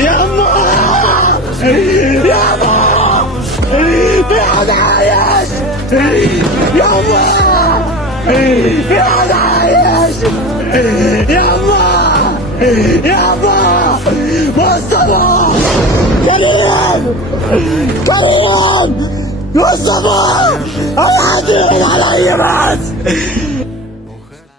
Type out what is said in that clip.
يابا يابا يا عايش يابا يا عايش يابا يابا مصطفى كريم كريم مصطفى العديد علي بس